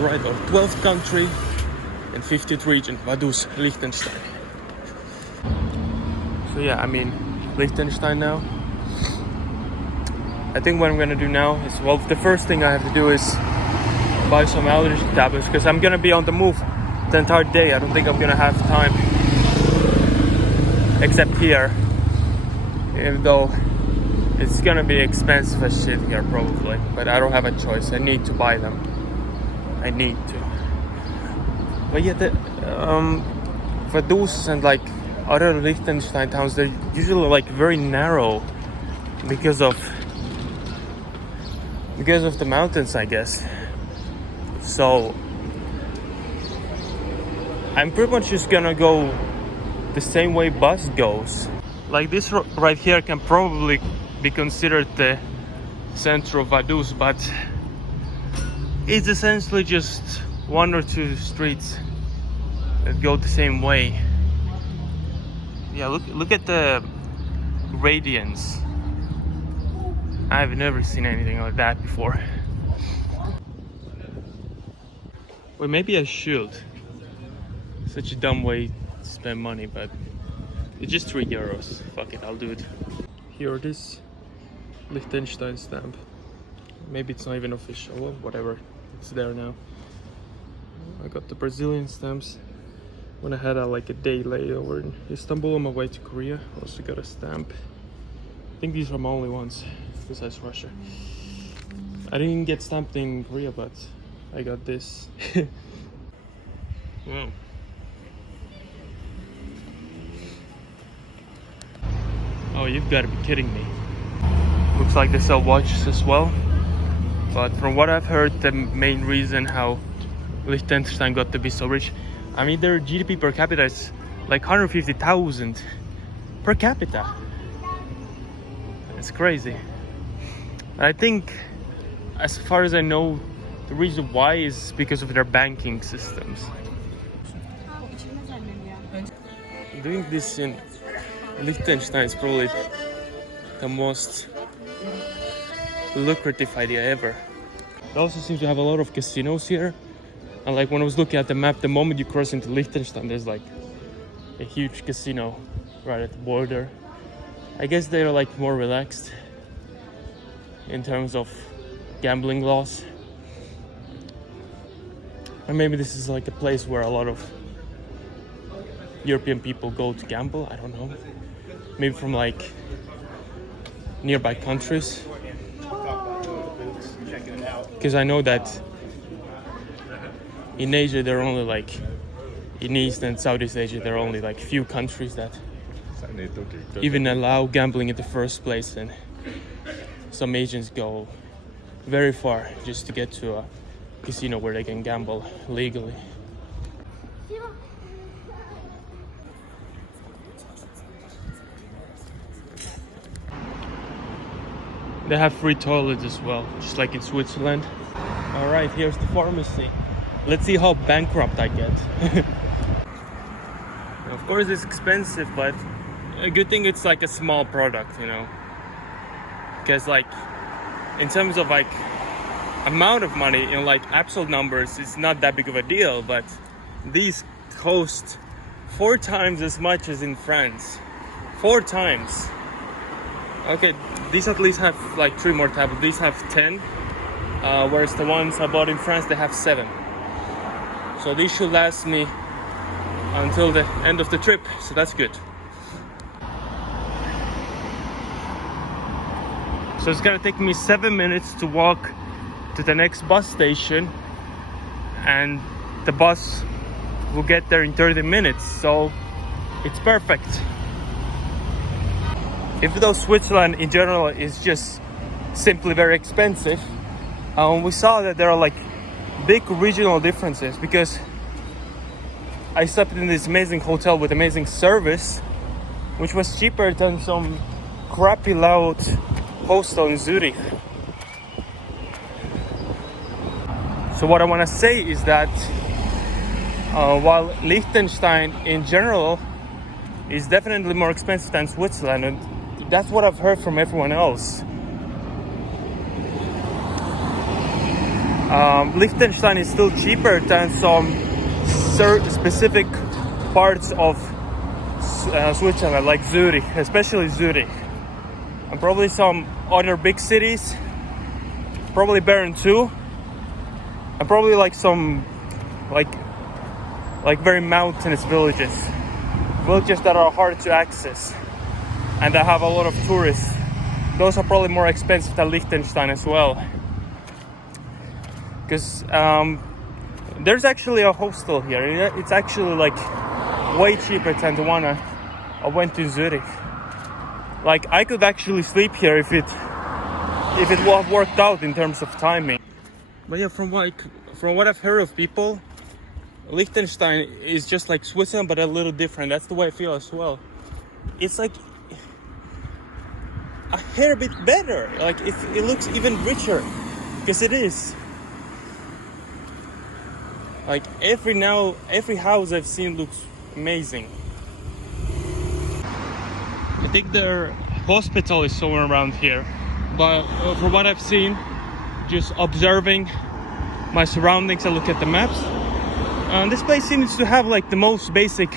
Alright, our 12th country and 50th region, Vaduz, Liechtenstein. So yeah, I'm in Liechtenstein now. I think what I'm gonna do now is, well, the first thing I have to do is buy some allergy tablets because I'm gonna be on the move the entire day. I don't think I'm gonna have time, except here, even though it's gonna be expensive as shit here probably, but I don't have a choice. I need to buy them. I need to. But yeah, the Vaduz and like other Liechtenstein towns, they're usually like very narrow because of the mountains, I guess. So I'm pretty much just gonna go the same way bus goes. Like this right here can probably be considered the center of Vaduz, but it's essentially just one or two streets that go the same way. Yeah, look at the radiance. I've never seen anything like that before. Well, maybe I should. Such a dumb way to spend money, but it's just €3. Fuck it, I'll do it. Here it is, Liechtenstein stamp. Maybe it's not even official, well, whatever. It's there now. I got the Brazilian stamps when I had a day layover in Istanbul on my way to Korea. I also got a stamp. I think these are my only ones besides Russia. I didn't get stamped in Korea, but I got this. Wow. Oh, you've got to be kidding me. Looks like they sell watches as well. But from what I've heard, the main reason how Liechtenstein got to be so rich, I mean, their GDP per capita is like 150,000 per capita. It's crazy. I think, as far as I know, the reason why is because of their banking systems. Doing this in Liechtenstein is probably the most lucrative idea ever. It also seems to have a lot of casinos here. And like when I was looking at the map, the moment you cross into Liechtenstein, there's like a huge casino right at the border. I guess they're like more relaxed in terms of gambling laws. And maybe this is like a place where a lot of European people go to gamble, I don't know. Maybe from like nearby countries. Because I know that in Asia there are only like, in East and Southeast Asia there are only like few countries that even allow gambling in the first place, and some Asians go very far just to get to a casino where they can gamble legally. They have free toilets as well, just like in Switzerland. Alright, here's the pharmacy. Let's see how bankrupt I get. Of course it's expensive, but a good thing it's like a small product, you know. Because like, in terms of like amount of money, in like absolute numbers, it's not that big of a deal, but these cost 4 times as much as in France. 4 times. Okay, these at least have like 3 more tablets. These have 10, whereas the ones I bought in France, they have 7. So these should last me until the end of the trip, so that's good. So it's gonna take me 7 minutes to walk to the next bus station, and the bus will get there in 30 minutes, so it's perfect. Even though Switzerland in general is just simply very expensive, we saw that there are like big regional differences, because I slept in this amazing hotel with amazing service, which was cheaper than some crappy loud hostel in Zurich. So what I want to say is that while Liechtenstein in general is definitely more expensive than Switzerland, and that's what I've heard from everyone else. Liechtenstein is still cheaper than some specific parts of Switzerland, like Zurich, especially Zurich, and probably some other big cities, probably Bern too, and probably like some like very mountainous villages that are hard to access and that have a lot of tourists. Those are probably more expensive than Liechtenstein as well, because there's actually a hostel here. It's actually like way cheaper than the one I went to Zurich. Like I could actually sleep here if it was worked out in terms of timing. But yeah, from what I've heard of people, Liechtenstein is just like Switzerland but a little different. That's the way I feel as well. It's like a hair bit better. Like it looks even richer, because it is. Like every house I've seen looks amazing. I think their hospital is somewhere around here, but from what I've seen, just observing my surroundings, I look at the maps, this place seems to have like the most basic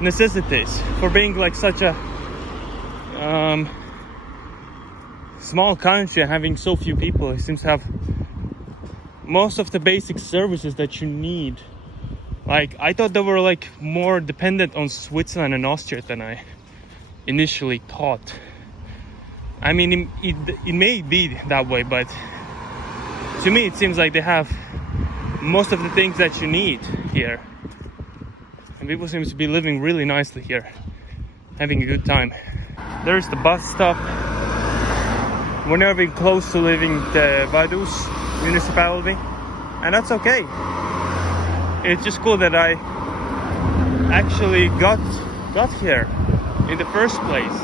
necessities for being like such a small country and having so few people. It seems to have most of the basic services that you need. Like I thought they were like more dependent on Switzerland and Austria than I initially thought. I mean, it may be that way, but to me it seems like they have most of the things that you need here, and people seem to be living really nicely here, having a good time. There's the bus stop. We're not even close to leaving the Vaduz municipality, and that's okay. It's just cool that I actually got here in the first place.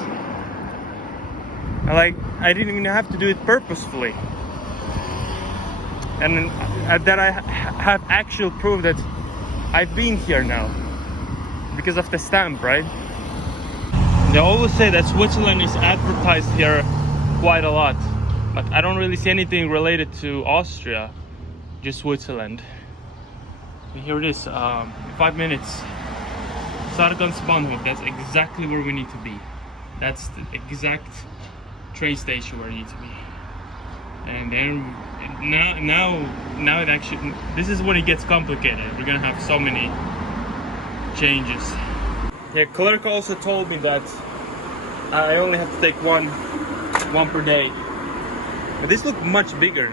I didn't even have to do it purposefully, and that I have actual proof that I've been here now because of the stamp, right? They always say that Switzerland is advertised here quite a lot, but I don't really see anything related to Austria, just Switzerland. And here it is, 5 minutes. Sargans-Bahnhof, that's exactly where we need to be. That's the exact train station where we need to be. And then now it actually, this is when it gets complicated. We're gonna have so many changes. Yeah, clerk also told me that I only have to take one per day. But this looks much bigger.